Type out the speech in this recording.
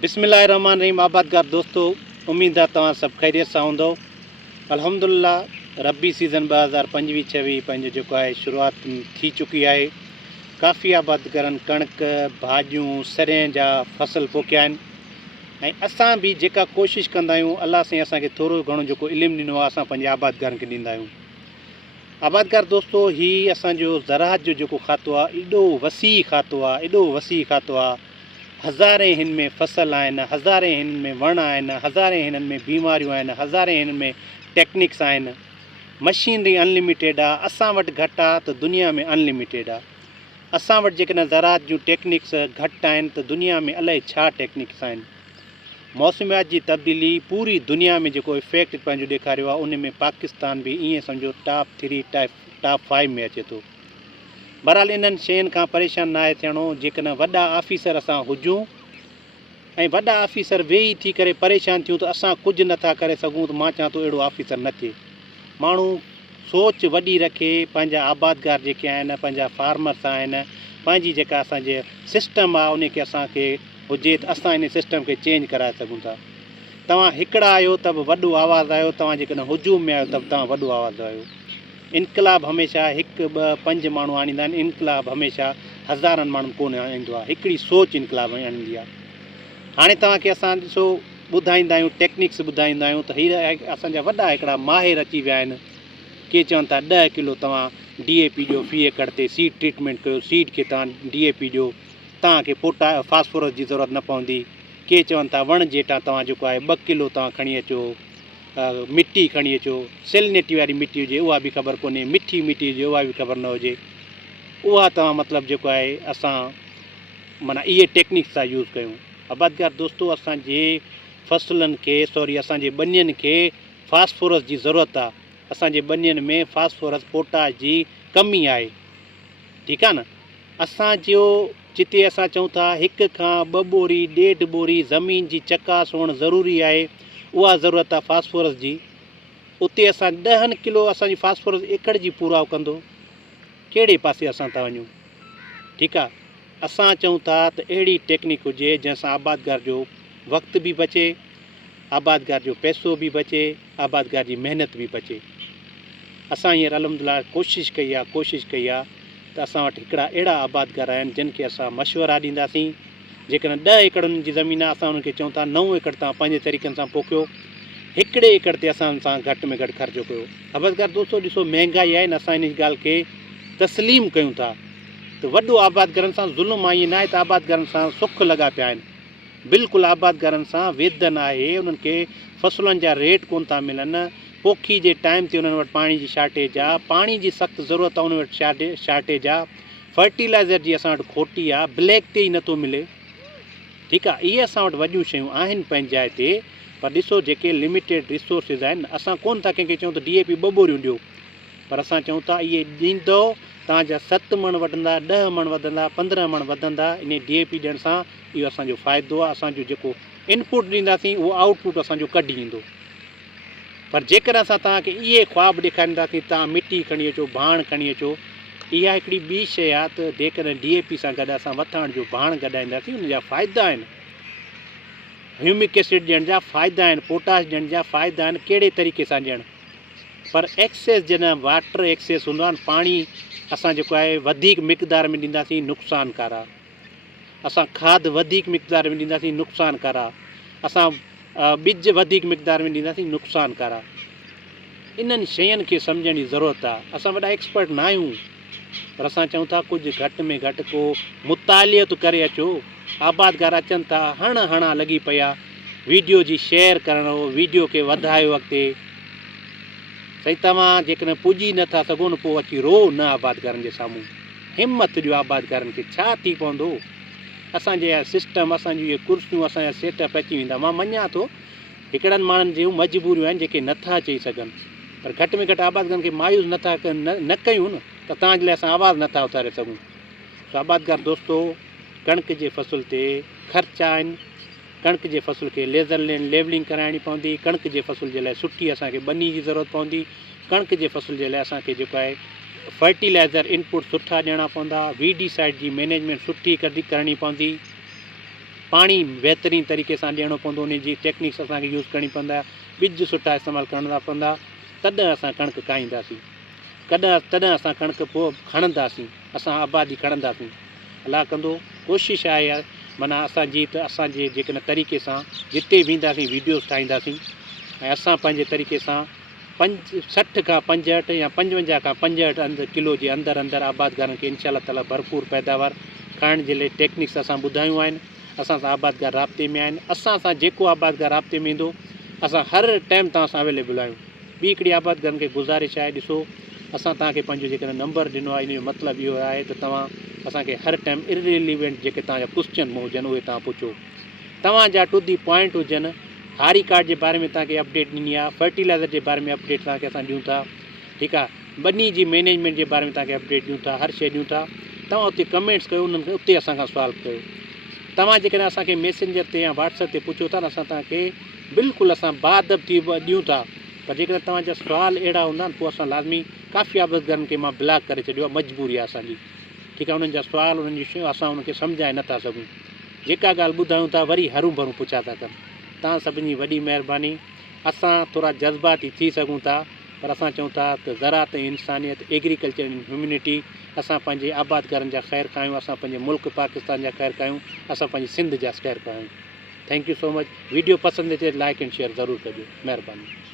बिस्मिल्लाहिर्रहमानिर्रहीम। आबादगार दोस्तों, उम्मीद आहे तव्हां सभु ख़ैरियत सां हूंदो। अल्हम्दुलिल्लाह रबी सीज़न 2025-26 पंहिंजो जेको आहे शुरूआति थी चुकी आहे। काफ़ी आबादगारनि कणिक, भाॼियूं, सरें जा फसल पोखिया आहिनि ऐं असां बि जेका कोशिशि कंदा आहियूं, अलाह साईं असांखे थोरो घणो जेको इल्मु ॾिनो आहे असां पंहिंजे आबादगारनि खे ॾींदा आहियूं। आबादगार दोस्तो, हीअ असांजो ज़राअत जो जेको खातो आहे, एॾो वसी खातो आहे, हज़ारे हिन में फसल आहिनि, हज़ारे हिन में वण आहिनि, हज़ारे हिननि में बीमारियूं आहिनि, हज़ारे हिन में टेक्निक्स आहिनि। मशीनरी अनलिमिटेड आहे। असां वटि घटि आहे त दुनिया में अनलिमिटेड आहे। असां वटि जेकॾहिं ज़राअत जूं टेक्निक्स घटि आहिनि त दुनिया में अलाए छा टेक्निक्स आहिनि। मौसमियात जी तब्दीली पूरी दुनिया में जेको इफेक्ट पंहिंजो ॾेखारियो आहे, उन में पाकिस्तान बि ईअं सम्झो टॉप 3 टॉप 5 में अचे थो। बहरहाल इन्हनि शयुनि खां परेशान न आहे थियणो। जेकॾहिं वॾा ऑफिसर असां हुजूं ऐं वॾा ऑफिसर वेही थी करे परेशान थियूं त असां कुझु नथा करे सघूं, त मां चवां थो अहिड़ो ऑफिसर न थिए। माण्हू सोच वॾी रखे, पंहिंजा आबादगार जेके आहिनि, पंहिंजा फार्मर्स आहिनि, पंहिंजी जेका असांजे सिस्टम आहे उनखे असांखे हुजे त असां इन सिस्टम खे चेंज कराए सघूं था। तव्हां हिकिड़ा आहियो त बि वॾो आवाज़ु आहियो, तव्हां जेकॾहिं हुजूम में आहियो त बि तव्हां वॾो आवाज़ु आहियो। इनकलाब हमेशह 1, 2, 5 माण्हू आणींदा आहिनि। इनकलाब हमेशह हज़ारनि माण्हुनि कोन आणींदो आहे। हिकिड़ी सोच इनकलाब आणींदी आहे। हाणे तव्हांखे असां ॾिसो ॿुधाईंदा आहियूं, टेक्निक्स ॿुधाईंदा आहियूं त हीअ असांजा वॾा हिकिड़ा माहिर अची विया आहिनि। के चवनि था 10 किलो तव्हां DAP ॾियो फी एकड़ ते, सीड ट्रीटमेंट कयो, सीड खे तव्हां DAP ॾियो, तव्हांखे फास्फोरस जी ज़रूरत न पवंदी। के चवनि था वण जेटा तव्हां जेको आहे 2 किलो तव्हां खणी अचो, मिटी खणी अचो। सेलिनिटी वारी मिटी हुजे उहा बि ख़बर कोन्हे, मिठी मिटी हुजे उहा बि ख़बर न हुजे, उहा तव्हां मतिलबु जेको आहे असां माना इहे टेक्निक्स था यूज़ कयूं। आबादगार दोस्तो, असांजे फसलनि खे असांजे ॿनियुनि खे फास्फोरस जी ज़रूरत आहे। असांजे ॿनियुनि में फास्फोरस पोटाश जी कमी आहे। ठीकु आहे न। असांजो जिते असां चऊं था 1 खां 2 बोरी 1.5 बोरी ज़मीन जी चकास हुअणु ज़रूरी आहे, उहा ज़रूरत आहे फास्फोरस जी। उते असां 10 किलो असांजी फास्फोरस एकड़ जी पूरा कंदो। कहिड़े पासे असां था वञूं? ठीकु आहे। असां चऊं था त अहिड़ी टेक्निक हुजे जंहिंसां आबादगार जो वक़्तु बि बचे, आबादगार जो पैसो बि बचे, आबादगार जी महिनत बि बचे। असां हींअर अल्हम्दुलिल्लाह कोशिशि कई आहे त असां वटि हिकिड़ा अहिड़ा आबादगार आहिनि जिन खे असां मशवरा ॾींदासीं। जेकॾहिं 10 एकड़नि जी ज़मीन आहे, असां उनखे चऊं था 9 एकड़ तव्हां पंहिंजे तरीक़नि सां पोखियो, 1 एकड़ ते असां सां घटि में घटि ख़र्चो कयो। आबादगार दोस्तो, ॾिसो महांगाई आहे न, असां इन ॻाल्हि खे तस्लीम कयूं था त वॾो आबादगारनि सां ज़ुल्म आहे। ईअं न आहे त आबादगारनि सां सुख लॻा पिया आहिनि। बिल्कुलु आबादगारनि सां वेदन आहे। उन्हनि खे फसलुनि जा रेट कोन था मिलनि। पोखी जे टाइम ते उन्हनि वटि पाणी जी शार्टेज आहे, पाणी जी सख़्तु ज़रूरत आहे, उन वटि शार्टेज आहे। फर्टिलाइज़र जी असां वटि खोटी आहे, ब्लैक ते ई नथो मिले। ठीकु आहे। इहे असां वटि वॾियूं शयूं आहिनि पंहिंजी जाइ ते, पर ॾिसो जेके लिमिटेड रिसोर्सिस आहिनि, असां कोन था कंहिंखे चऊं त DAP 2 बोरियूं ॾियो, पर असां चऊं था इहे ॾींदो तव्हांजा 7 मण वधंदा, 10 मण वधंदा, 15 मण वधंदा। इन DAP ॾियण सां इहो असांजो फ़ाइदो आहे। असांजो जेको इनपुट ॾींदासीं उहो आउटपुट असांजो कढी ईंदो। पर जेकॾहिं असां तव्हांखे इहे ख़्वाब ॾेखारींदासीं, तव्हां मिटी खणी अचो, भाण खणी अचो, इहा हिकिड़ी ॿी शइ आहे त जेकॾहिं DAP सां गॾु असां वथाण जो भाण गॾाईंदासीं, उन जा फ़ाइदा आहिनि। ह्यूमिक एसिड ॾियण जा फ़ाइदा आहिनि, पोटाश ॾियण जा फ़ाइदा आहिनि। कहिड़े तरीक़े सां ॾियणु? पर एक्सेस जॾहिं वाटर एक्सेस हूंदो आहे न, पाणी असां जेको आहे वधीक मिक़दार में ॾींदासीं, नुक़सानकार आहे। असां खाद वधीक मिक़दार में ॾींदासीं, नुक़सानकार आहे। असां ॿिज वधीक मिक़दार में ॾींदासीं, नुक़सानकार आहे। इन्हनि शयुनि खे सम्झण जी ज़रूरत आहे। असां वॾा एक्सपर्ट न आहियूं, पर असां चऊं था कुझु घटि में घटि को मुतालियत करे अचो। आबादगार अचनि था, हणा लॻी पिया, वीडियो जी शेयर करणु, वीडियो खे वधायो अॻिते। सही, तव्हां जेकॾहिं पुॼी नथा सघो न, पोइ अची रो न आबादगारनि जे साम्हूं। हिमत ॾियो आबादगारनि खे। छा थी पवंदो? असांजे सिस्टम, असांजूं इहे कुर्सियूं, असांजा सेटअप अची वेंदा। मां मञा थो हिकिड़नि माण्हुनि जूं मजबूरियूं आहिनि जेके नथा चई सघनि, पर घटि में घटि आबादगारनि खे मायूस नथा न कयूं न, त तव्हांजे लाइ असां आवाज़ु नथा उथारे सघूं। आबादगार दोस्तो, कणिक जे फसल ते ख़र्चा आहिनि। कणिक जे फसल खे लेवलिंग कराइणी पवंदी। कणिक जे फसल जे लाइ सुठी असांखे ॿनी जी ज़रूरत पवंदी। कणिक जे फसल जे लाइ असांखे जेको आहे फर्टिलाइज़र इनपुट सुठा ॾियणा पवंदा। वीडीसाइड जी मैनेजमेंट सुठी करणी पवंदी। पाणी बहितरीन तरीक़े सां ॾियणो पवंदो, उन जी टेक्निक्स असांखे यूज़ करणी पवंदा, ॿिज सुठा इस्तेमालु करणा पवंदा, तॾहिं असां कणिक काईंदासीं, तॾहिं असां कणिक पोइ खणंदासीं, असां आबादी खणंदासीं। अलाह कंदो कोशिशि आहे माना असांजी त असांजे जेकॾहिं तरीक़े सां जिते वेंदासीं वीडियोस ठाहींदासीं ऐं असां पंहिंजे तरीक़े सां 60 खां 65 या 55 खां 65 किलो जे अंदरि आबादगारनि खे इनशा अल्लाह ताला भरपूर पैदावार खाइण जे लाइ टेक्निक्स असां ॿुधायूं आहिनि। असां सां आबादगार राब्ते में आहिनि, असां सां जेको आबादगार राब्ते में ईंदो असां हर टाइम तव्हां सां अवेलेबल आहियूं। ॿी हिकिड़ी आबादगारनि खे गुज़ारिश आहे, ॾिसो असां तव्हांखे पंहिंजो जेकॾहिं नंबर ॾिनो आहे, इन जो मतिलबु इहो आहे त तव्हां असांखे हर टाइम इररिलीवेंट जेके तव्हांजा क्वेश्चन हुजनि उहे तव्हां पुछो, तव्हांजा टू दी पॉइंट हुजनि। हारी कार्ड जे बारे में तव्हांखे अपडेट ॾिनी आहे, फर्टिलाइज़र जे बारे में अपडेट तव्हांखे असां ॾियूं था, ठीकु आहे, बनी जी मैनेजमेंट जे बारे में तव्हांखे अपडेट ॾियूं था, हर शइ ॾियूं था। तव्हां उते कमेंट्स कयो, उन्हनि खे उते असांखां सुवाल कयो। तव्हां जेकॾहिं असांखे मैसेंजर ते या व्हाट्सएप ते पुछो था न, असां तव्हांखे बिल्कुलु असां बाअदब थी ॾियूं था, पर जेकॾहिं तव्हांजा सुवाल अहिड़ा हूंदा न पोइ असां लाज़मी काफ़ी आबादगारनि खे मां ब्लॉक करे छॾियो आहे, मजबूरी आहे असांजी, ठीकु आहे। उन्हनि जा सुवाल, उन्हनि जी शयूं असां उन्हनि खे सम्झाए नथा सघूं, जेका ॻाल्हि ॿुधायूं था वरी हरूं भरूं पुछा था कनि। तव्हां सभिनी जी वॾी महिरबानी। असां थोरा जज़्बाती थी सघूं था, पर असां चऊं था त ज़राअत ऐं इंसानियत, एग्रीकल्चर एंड ह्यूमिनिटी, असां पंहिंजे आबादगारनि जा ख़ैरु खायूं, असां पंहिंजे मुल्क पाकिस्तान जा ख़ैरु कयूं, असां पंहिंजी सिंध जा ख़ैरु कयूं। Thank you so much. Video पसंदि अचे लाइक एंड शेयर ज़रूरु कजो, महिरबानी।